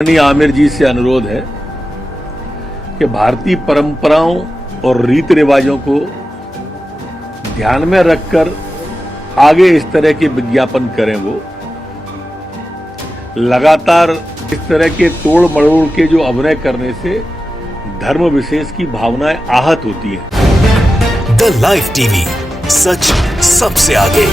माननीय आमिर जी से अनुरोध है कि भारतीय परंपराओं और रीति रिवाजों को ध्यान में रखकर आगे इस तरह के विज्ञापन करें। वो लगातार इस तरह के तोड़ मरोड़ के जो अभिनय करने से धर्म विशेष की भावनाएं आहत होती हैं। द लाइव टीवी, सच सबसे आगे।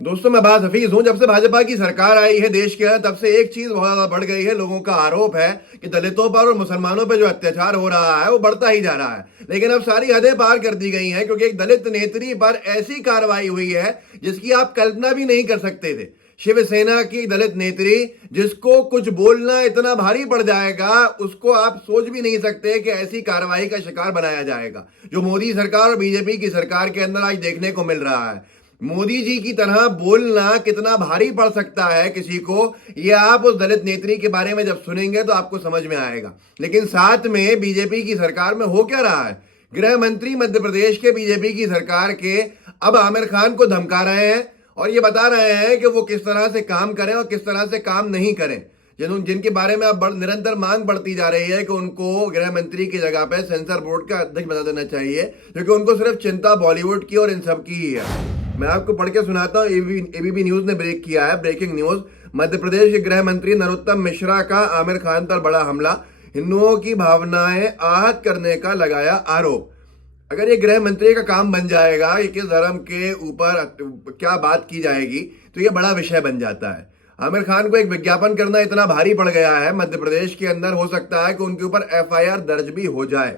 दोस्तों, मैं बात हफीज हूं। जब से भाजपा की सरकार आई है देश के अंदर, तब से एक चीज बहुत ज्यादा बढ़ गई है। लोगों का आरोप है कि दलितों पर और मुसलमानों पर जो अत्याचार हो रहा है वो बढ़ता ही जा रहा है। लेकिन अब सारी हदें पार कर दी गई हैं, क्योंकि एक दलित नेत्री पर ऐसी कार्रवाई हुई है जिसकी आप कल्पना भी नहीं कर सकते थे। शिवसेना की दलित नेत्री, जिसको कुछ बोलना इतना भारी पड़ जाएगा, उसको आप सोच भी नहीं सकते कि ऐसी कार्रवाई का शिकार बनाया जाएगा, जो मोदी सरकार और बीजेपी की सरकार के अंदर आज देखने को मिल रहा है। मोदी जी की तरह बोलना कितना भारी पड़ सकता है किसी को, ये आप उस दलित नेत्री के बारे में जब सुनेंगे तो आपको समझ में आएगा। लेकिन साथ में बीजेपी की सरकार में हो क्या रहा है? गृह मंत्री मध्य प्रदेश के बीजेपी की सरकार के अब आमिर खान को धमका रहे हैं और ये बता रहे हैं कि वो किस तरह से काम करें और किस तरह से काम नहीं करें। जिनके बारे में अब निरंतर मांग बढ़ती जा रही है कि उनको गृह मंत्री की जगह पे सेंसर बोर्ड का अध्यक्ष बना देना चाहिए, क्योंकि उनको सिर्फ चिंता बॉलीवुड की और इन सब की ही है। मैं आपको पढ़ के सुनाता हूँ। एबीपी न्यूज ने ब्रेक किया है, ब्रेकिंग न्यूज। मध्य प्रदेश के गृह मंत्री नरोत्तम मिश्रा का आमिर खान पर बड़ा हमला, हिंदुओं की भावनाएं आहत करने का लगाया आरोप। अगर ये गृह मंत्री का काम बन जाएगा कि किस धर्म के ऊपर क्या बात की जाएगी, तो ये बड़ा विषय बन जाता है। आमिर खान को एक विज्ञापन करना इतना भारी पड़ गया है मध्य प्रदेश के अंदर, हो सकता है कि उनके ऊपर एफआईआर दर्ज भी हो जाए।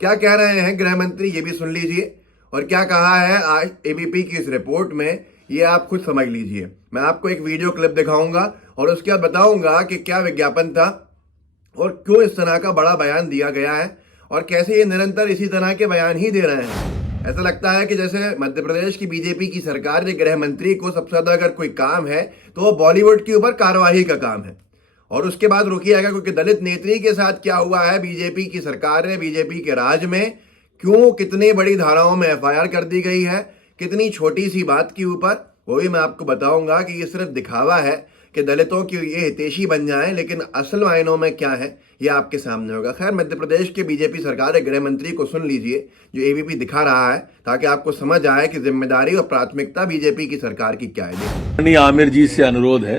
क्या कह रहे हैं गृह मंत्री, ये भी सुन लीजिए, और क्या कहा है आज एबीपी की इस रिपोर्ट में, ये आप खुद समझ लीजिए। मैं आपको एक वीडियो क्लिप दिखाऊंगा और उसके बाद बताऊंगा कि क्या विज्ञापन था और क्यों इस तरह का बड़ा बयान दिया गया है और कैसे ये निरंतर इसी तरह के बयान ही दे रहे हैं। ऐसा लगता है कि जैसे मध्य प्रदेश की बीजेपी की सरकार ने गृह मंत्री को सबसे ज्यादा अगर कोई काम है तो वो बॉलीवुड के ऊपर कार्यवाही का काम है। और उसके बाद रुकिएगा, क्योंकि दलित नेत्री के साथ क्या हुआ है बीजेपी की सरकार ने, बीजेपी के राज में क्यों कितनी बड़ी धाराओं में एफआईआर कर दी गई है, कितनी छोटी सी बात के ऊपर, वो भी मैं आपको बताऊंगा कि ये सिर्फ दिखावा है कि दलितों की ये हितैषी बन जाएं, लेकिन असल मायनों में क्या है ये आपके सामने होगा। खैर, मध्य प्रदेश के बीजेपी सरकार के गृह मंत्री को सुन लीजिए, जो एबीपी दिखा रहा है, ताकि आपको समझ आए कि जिम्मेदारी और प्राथमिकता बीजेपी की सरकार की क्या है। माननीय आमिर जी से अनुरोध है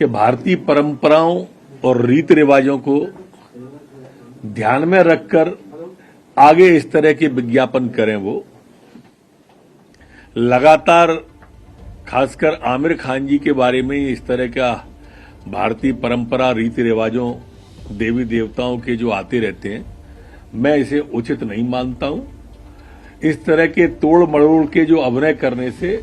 कि भारतीय परंपराओं और रीति रिवाजों को ध्यान में रखकर आगे इस तरह के विज्ञापन करें। वो लगातार खासकर आमिर खान जी के बारे में इस तरह का भारतीय परंपरा, रीति रिवाजों, देवी देवताओं के जो आते रहते हैं, मैं इसे उचित नहीं मानता हूं। इस तरह के तोड़ मरोड़ के जो अभिनय करने से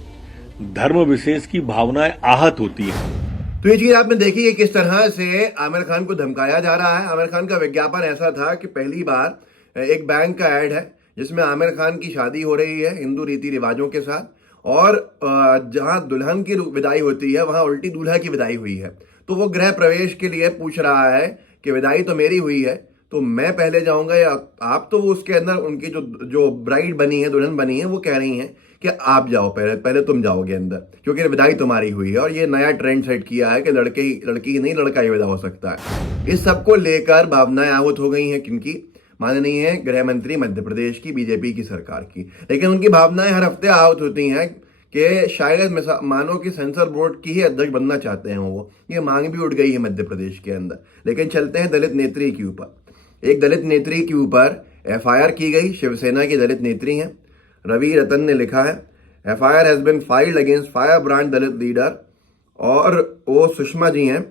धर्म विशेष की भावनाएं आहत होती हैं। तो ये चीज आपने देखी है किस तरह से आमिर खान को धमकाया जा रहा है। आमिर खान का विज्ञापन ऐसा था कि पहली बार एक बैंक का ऐड है जिसमें आमिर खान की शादी हो रही है हिंदू रीति रिवाजों के साथ, और जहां दुल्हन की विदाई होती है वहां उल्टी दूल्हा की विदाई हुई है। तो वो गृह प्रवेश के लिए पूछ रहा है कि विदाई तो मेरी हुई है, तो मैं पहले जाऊंगा या आप? तो वो उसके अंदर उनकी जो ब्राइड बनी है, दुल्हन बनी है, वो कह रही हैं कि आप जाओ, पहले तुम जाओगे अंदर, क्योंकि विदाई तुम्हारी हुई है। और ये नया ट्रेंड सेट किया है कि लड़की ही नहीं, लड़का ही विदा हो सकता है। इस सबको लेकर भावनाएं आहत हो गई हैं किनकी? माननीय गृह मंत्री मध्य प्रदेश की बीजेपी की सरकार की। लेकिन उनकी भावनाएं हर हफ्ते आहत होती हैं कि शायद मानो कि सेंसर बोर्ड की ही अध्यक्ष बनना चाहते हैं वो। ये मांग भी उठ गई है मध्य प्रदेश के अंदर। लेकिन चलते हैं दलित नेत्री के ऊपर। एक दलित नेत्री के ऊपर एफआईआर की गई, शिवसेना की दलित नेत्री हैं, रवि रतन ने लिखा है, FIR has been filed against firebrand Dalit leader. और वो सुषमा जी हैं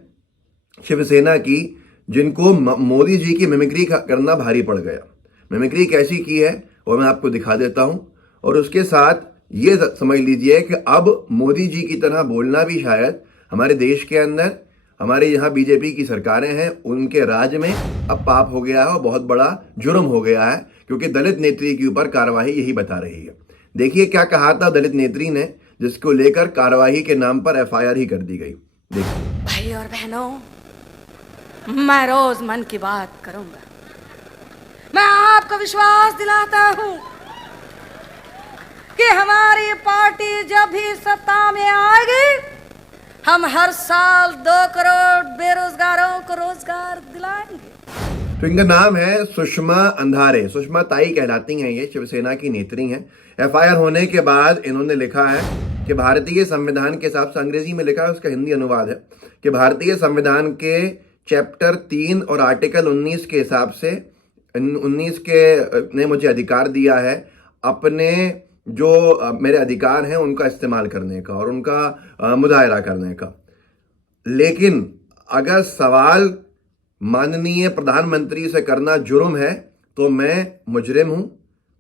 शिवसेना की, जिनको मोदी जी की मिमिक्री करना भारी पड़ गया। मिमिक्री कैसी की है वो मैं आपको दिखा देता हूं, और उसके साथ ये समझ लीजिए कि अब मोदी जी की तरह बोलना भी शायद हमारे देश के अंदर, हमारे यहाँ बीजेपी की सरकारें हैं, उनके राज में अब पाप हो गया है और बहुत बड़ा जुर्म हो गया है, क्योंकि दलित नेत्री के ऊपर कार्रवाई यही बता रही है। देखिए क्या कहा था दलित नेत्री ने, जिसको लेकर कार्रवाई के नाम पर एफआईआर ही कर दी गई। देखिए। भाई और बहनों, मैं रोज मन की बात करूंगा। मैं आपको विश्वास दिलाता हूं कि हमारी पार्टी जब भी सत्ता में आएगी, हम हर साल 2 करोड़ बेरोजगारों को रोजगार दिलाएंगे। तो इनका नाम है सुषमा अंधारे, सुषमा ताई कहलाती हैं, ये शिवसेना की नेत्री हैं। एफआईआर होने के बाद इन्होंने लिखा है कि भारतीय संविधान के हिसाब से, अंग्रेजी में लिखा है, उसका हिंदी अनुवाद है कि भारतीय संविधान के चैप्टर 3 और आर्टिकल 19 के हिसाब से 19 के ने मुझे अधिकार दिया है अपने जो मेरे अधिकार हैं उनका इस्तेमाल करने का और उनका मुजाहरा करने का। लेकिन अगर सवाल माननीय प्रधानमंत्री से करना जुर्म है तो मैं मुजरिम हूं,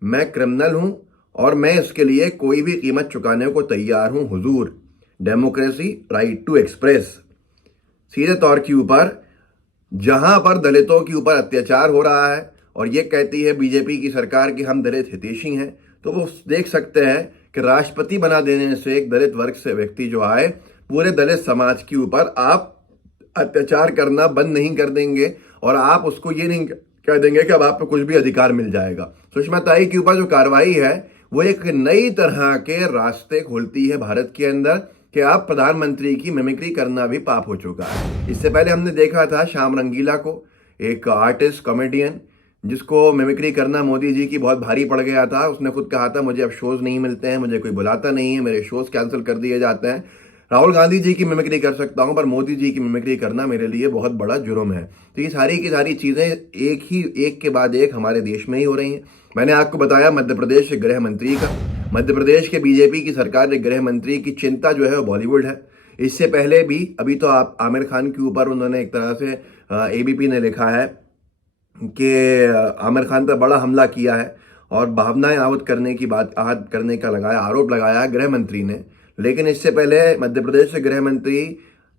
मैं क्रिमिनल हूं और मैं इसके लिए कोई भी कीमत चुकाने को तैयार हूं हुजूर। Democracy, right to express. सीधे तौर के ऊपर जहां पर दलितों के ऊपर अत्याचार हो रहा है और ये कहती है बीजेपी की सरकार कि हम दलित हितैषी हैं, तो वो देख सकते हैं कि राष्ट्रपति बना देने से एक दलित वर्ग से व्यक्ति जो आए, पूरे दलित समाज के ऊपर आप अत्याचार करना बंद नहीं कर देंगे और आप उसको ये नहीं कह देंगे कि अब आप पे कुछ भी अधिकार मिल जाएगा। सुषमा ताई के ऊपर जो कार्रवाई है वो एक नई तरह के रास्ते खोलती है भारत के अंदर कि आप प्रधानमंत्री की मिमिक्री करना भी पाप हो चुका है। इससे पहले हमने देखा था श्याम रंगीला को, एक आर्टिस्ट कॉमेडियन, जिसको मिमिक्री करना मोदी जी की बहुत भारी पड़ गया था। उसने खुद कहा था मुझे अब शोज नहीं मिलते हैं, मुझे कोई बुलाता नहीं है, मेरे शोज कैंसिल कर दिए जाते हैं। राहुल गांधी जी की मिमिक्री कर सकता हूं पर मोदी जी की मिमिक्री करना मेरे लिए बहुत बड़ा जुर्म है। तो ये सारी की सारी चीजें एक के बाद एक हमारे देश में ही हो रही हैं। मैंने आपको बताया मध्य प्रदेश के गृह मंत्री का, मध्य प्रदेश के बीजेपी की सरकार के गृह मंत्री की चिंता जो है वो बॉलीवुड है। इससे पहले भी अभी तो आप आमिर खान के ऊपर उन्होंने एक तरह से एबीपी ने लिखा है कि आमिर खान पर बड़ा हमला किया है और भावनाएं आहत करने की बात आहत करने का आरोप लगाया है गृह मंत्री ने। लेकिन इससे पहले मध्य प्रदेश के गृह मंत्री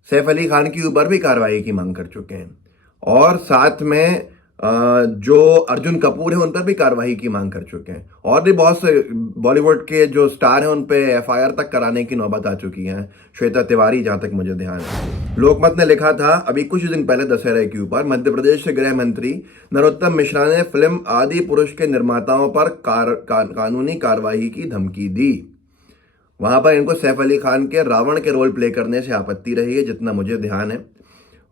सैफ अली खान के ऊपर भी कार्रवाई की मांग कर चुके हैं और साथ में जो अर्जुन कपूर है उन पर भी कार्रवाई की मांग कर चुके हैं और भी बहुत से बॉलीवुड के जो स्टार हैं उन पे एफआईआर तक कराने की नौबत आ चुकी है। श्वेता तिवारी, जहां तक मुझे ध्यान है। लोकमत ने लिखा था अभी कुछ दिन पहले दशहरे के ऊपर, मध्य प्रदेश के गृह मंत्री नरोत्तम मिश्रा ने फिल्म आदि पुरुष के निर्माताओं पर कानूनी कार्रवाई की धमकी दी। वहां पर इनको सैफ अली खान के रावण के रोल प्ले करने से आपत्ति रही है, जितना मुझे ध्यान है।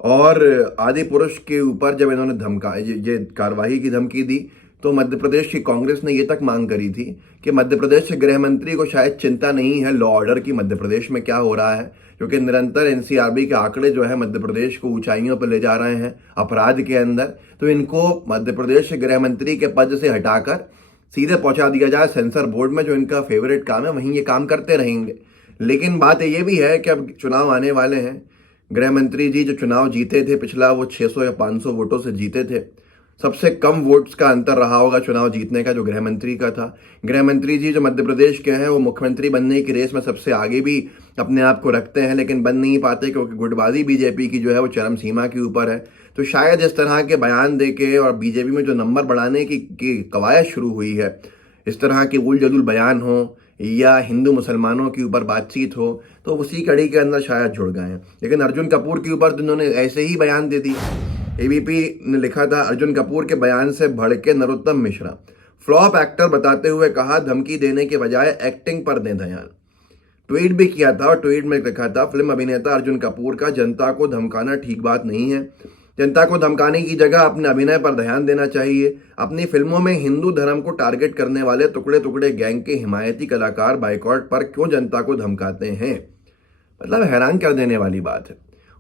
और आदि पुरुष के ऊपर जब इन्होंने ये कार्रवाई की धमकी दी तो मध्य प्रदेश की कांग्रेस ने ये तक मांग करी थी कि मध्य प्रदेश के गृह मंत्री को शायद चिंता नहीं है लॉ ऑर्डर की मध्य प्रदेश में क्या हो रहा है, क्योंकि निरंतर एनसीआरबी के आंकड़े जो है मध्य प्रदेश को ऊंचाइयों पर ले जा रहे हैं अपराध के अंदर। तो इनको मध्य प्रदेश के गृह मंत्री के पद से हटाकर सीधे पहुंचा दिया जाए सेंसर बोर्ड में, जो इनका फेवरेट काम है, वहीं ये काम करते रहेंगे। लेकिन बात ये भी है कि अब चुनाव आने वाले हैं। गृह मंत्री जी जो चुनाव जीते थे पिछला, वो 600 या 500 वोटों से जीते थे। सबसे कम वोट्स का अंतर रहा होगा चुनाव जीतने का जो गृह मंत्री का था। गृह मंत्री जी जो मध्य प्रदेश के हैं वो मुख्यमंत्री बनने की रेस में सबसे आगे भी अपने आप को रखते हैं, लेकिन बन नहीं पाते क्योंकि गुटबाजी बीजेपी की जो है वो चरम सीमा के ऊपर है। तो शायद इस तरह के बयान देके और बीजेपी में जो नंबर बढ़ाने की कवायद शुरू हुई है, इस तरह के उल जलूल बयान हो या हिंदू मुसलमानों के ऊपर बातचीत हो, तो उसी कड़ी के अंदर शायद जुड़ गए हैं। लेकिन अर्जुन कपूर के ऊपर उन्होंने ऐसे ही बयान दे दिए। एबीपी ने लिखा था अर्जुन कपूर के बयान से भड़के नरोत्तम मिश्रा, फ्लॉप एक्टर बताते हुए कहा धमकी देने के बजाय एक्टिंग पर दें ध्यान। ट्वीट भी किया था और ट्वीट में लिखा था फिल्म अभिनेता अर्जुन कपूर का जनता को धमकाना ठीक बात नहीं है। जनता को धमकाने की जगह अपने अभिनय पर ध्यान देना चाहिए। अपनी फिल्मों में हिंदू धर्म को टारगेट करने वाले टुकड़े टुकड़े गैंग के हिमायती कलाकार बाइकॉट पर क्यों जनता को धमकाते हैं। मतलब हैरान कर देने वाली बात है।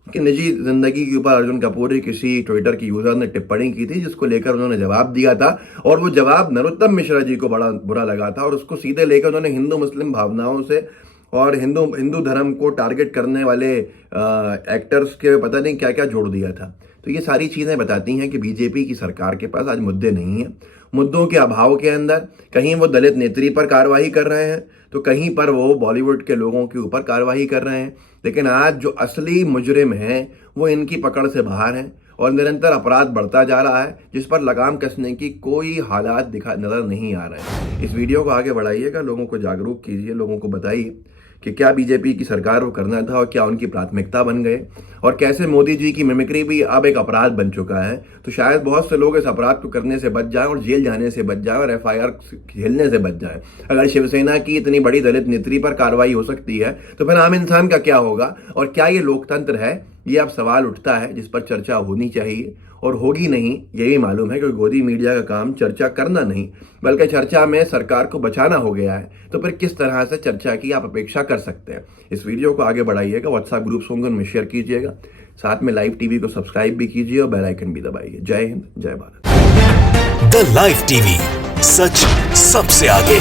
उनकी निजी जिंदगी के ऊपर अर्जुन कपूर की किसी ट्विटर की यूजर ने टिप्पणी की थी जिसको लेकर उन्होंने जवाब दिया था और वो जवाब नरोत्तम मिश्रा जी को बड़ा बुरा लगा था और उसको सीधे लेकर उन्होंने हिंदू मुस्लिम भावनाओं से और हिंदू धर्म को टारगेट करने वाले एक्टर्स के पता नहीं क्या क्या जोड़ दिया था। तो ये सारी चीजें बताती हैं कि बीजेपी की सरकार के पास आज मुद्दे नहीं हैं। मुद्दों के अभाव के अंदर कहीं वो दलित नेत्री पर कार्रवाई कर रहे हैं तो कहीं पर वो बॉलीवुड के लोगों के ऊपर कार्रवाई कर रहे हैं। लेकिन आज जो असली मुजरिम हैं वो इनकी पकड़ से बाहर हैं और निरंतर अपराध बढ़ता जा रहा है जिस पर लगाम कसने की कोई हालात नजर नहीं आ रहे हैं। इस वीडियो को आगे बढ़ाइएगा, लोगों को जागरूक कीजिए, लोगों को बताइए कि क्या बीजेपी की सरकार को करना था और क्या उनकी प्राथमिकता बन गए, और कैसे मोदी जी की मिमिक्री भी अब एक अपराध बन चुका है। तो शायद बहुत से लोग इस अपराध को करने से बच जाएं और जेल जाने से बच जाएं और एफआईआर झेलने से बच जाएं। अगर शिवसेना की इतनी बड़ी दलित नेत्री पर कार्रवाई हो सकती है तो फिर आम इंसान का क्या होगा, और क्या ये लोकतंत्र है? ये अब सवाल उठता है जिस पर चर्चा होनी चाहिए और होगी नहीं, यही मालूम है, क्योंकि गोदी मीडिया का काम चर्चा करना नहीं बल्कि चर्चा में सरकार को बचाना हो गया है। तो फिर किस तरह से चर्चा की आप अपेक्षा कर सकते हैं? इस वीडियो को आगे बढ़ाइएगा, व्हाट्सएप ग्रुप्स होंगे उनमें शेयर कीजिएगा, साथ में लाइव टीवी को सब्सक्राइब भी कीजिए और बेल आइकन भी दबाइए। जय हिंद, जय भारत। द लाइव टीवी, सच सबसे आगे।